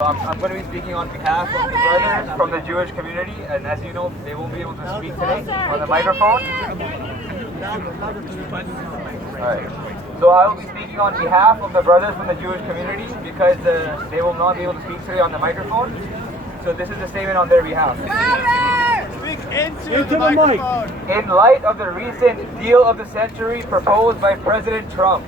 I'm going to be speaking on behalf of the brothers from the Jewish community, and as you know, they won't be able to speak today on the microphone. Alright, so I will be speaking on behalf of the brothers from the Jewish community because they will not be able to speak today on the microphone. So this is a statement on their behalf. Speak into the microphone. In light of the recent deal of the century proposed by President Trump,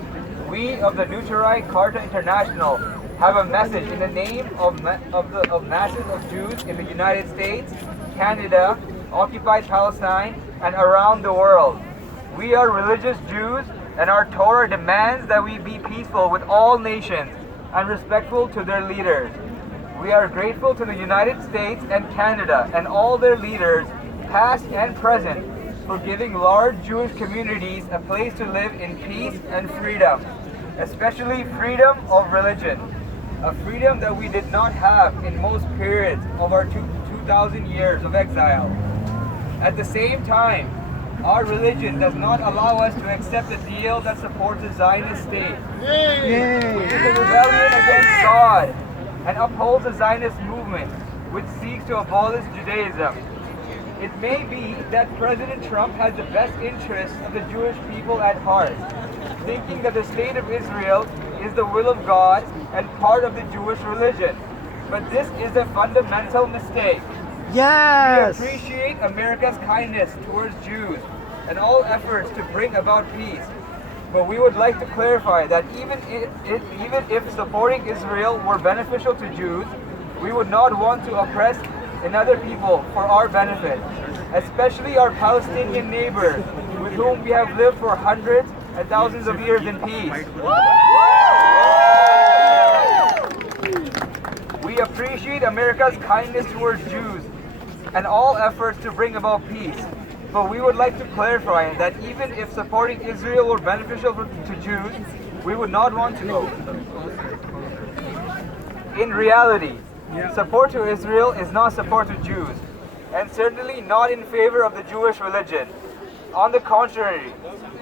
we of the Neturei Karta International have a message in the name of masses of Jews in the United States, Canada, occupied Palestine, and around the world. We are religious Jews, and our Torah demands that we be peaceful with all nations and respectful to their leaders. We are grateful to the United States and Canada and all their leaders, past and present, for giving large Jewish communities a place to live in peace and freedom, especially freedom of religion. A freedom that we did not have in most periods of our 2,000 years of exile. At the same time, our religion does not allow us to accept a deal that supports a Zionist state, which is a rebellion against God, and upholds the Zionist movement, which seeks to abolish Judaism. It may be that President Trump has the best interests of the Jewish people at heart, thinking that the state of Israel is the will of God and part of the Jewish religion. But this is a fundamental mistake. Yes! We appreciate America's kindness towards Jews and all efforts to bring about peace. But we would like to clarify that even if supporting Israel were beneficial to Jews, we would not want to oppress another people for our benefit, especially our Palestinian neighbors with whom we have lived for hundreds and thousands of years in peace. We appreciate America's kindness towards Jews and all efforts to bring about peace, but we would like to clarify that even if supporting Israel were beneficial to Jews, we would not want to go. In reality, support to Israel is not support to Jews, and certainly not in favor of the Jewish religion. On the contrary,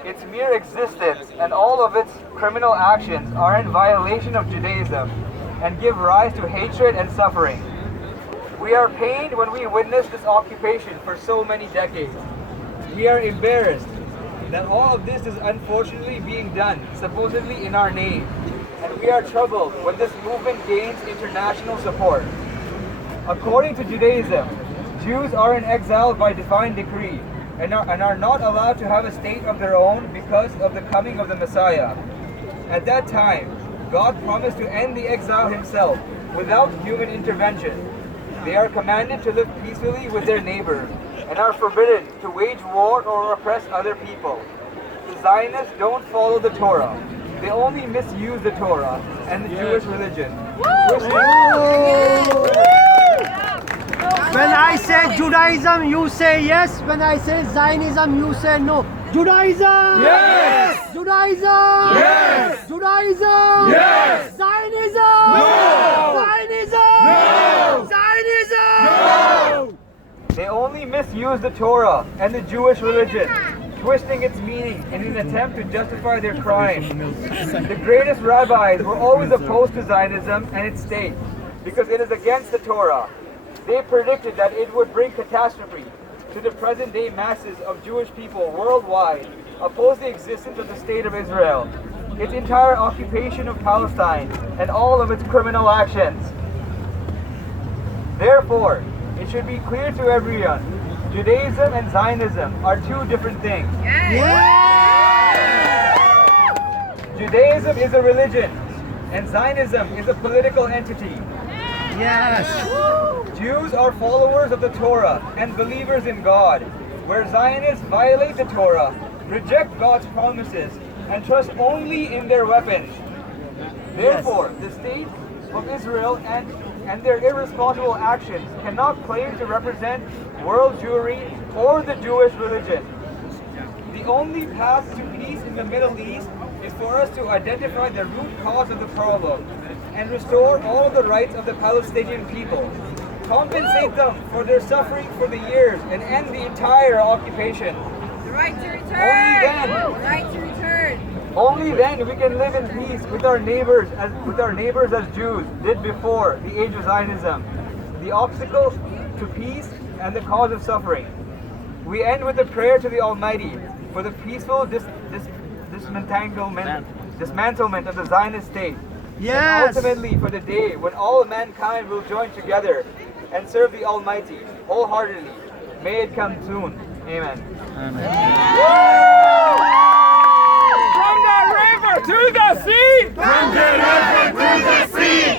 its mere existence and all of its criminal actions are in violation of Judaism and give rise to hatred and suffering. We are pained when we witness this occupation for so many decades. We are embarrassed that all of this is unfortunately being done, supposedly in our name, and we are troubled when this movement gains international support. According to Judaism, Jews are in exile by divine decree and are not allowed to have a state of their own because of the coming of the Messiah. At that time, God promised to end the exile himself without human intervention. They are commanded to live peacefully with their neighbors and are forbidden to wage war or oppress other people. The Zionists don't follow the Torah. They only misuse the Torah and the Jewish religion. When I say Judaism, you say yes. When I say Zionism, you say no. Judaism! Yes! Judaism! Yes! Judaism! Yes! Zionism! No! Zionism! No! Zionism! No! They only misuse the Torah and the Jewish religion, twisting its meaning in an attempt to justify their crimes. The greatest rabbis were always opposed to Zionism and its state because it is against the Torah. They predicted that it would bring catastrophe to the present-day masses of Jewish people worldwide, oppose the existence of the State of Israel, its entire occupation of Palestine, and all of its criminal actions. Therefore, it should be clear to everyone, Judaism and Zionism are two different things. Judaism is a religion, and Zionism is a political entity. Yes! Jews are followers of the Torah and believers in God, where Zionists violate the Torah, reject God's promises, and trust only in their weapons. Therefore, the state of Israel and their irresponsible actions cannot claim to represent world Jewry or the Jewish religion. The only path to peace in the Middle East is for us to identify the root cause of the problem and restore all the rights of the Palestinian people, compensate them for their suffering for the years, and end the entire occupation. The right to return! Only then. The right to return! Only then we can live in peace with our neighbors as Jews did before the age of Zionism, the obstacle to peace and the cause of suffering. We end with a prayer to the Almighty for the peaceful dismantlement of the Zionist state. Yes. And ultimately for the day when all mankind will join together and serve the Almighty wholeheartedly. May it come soon. Amen. From the river to the sea! From the river to the sea!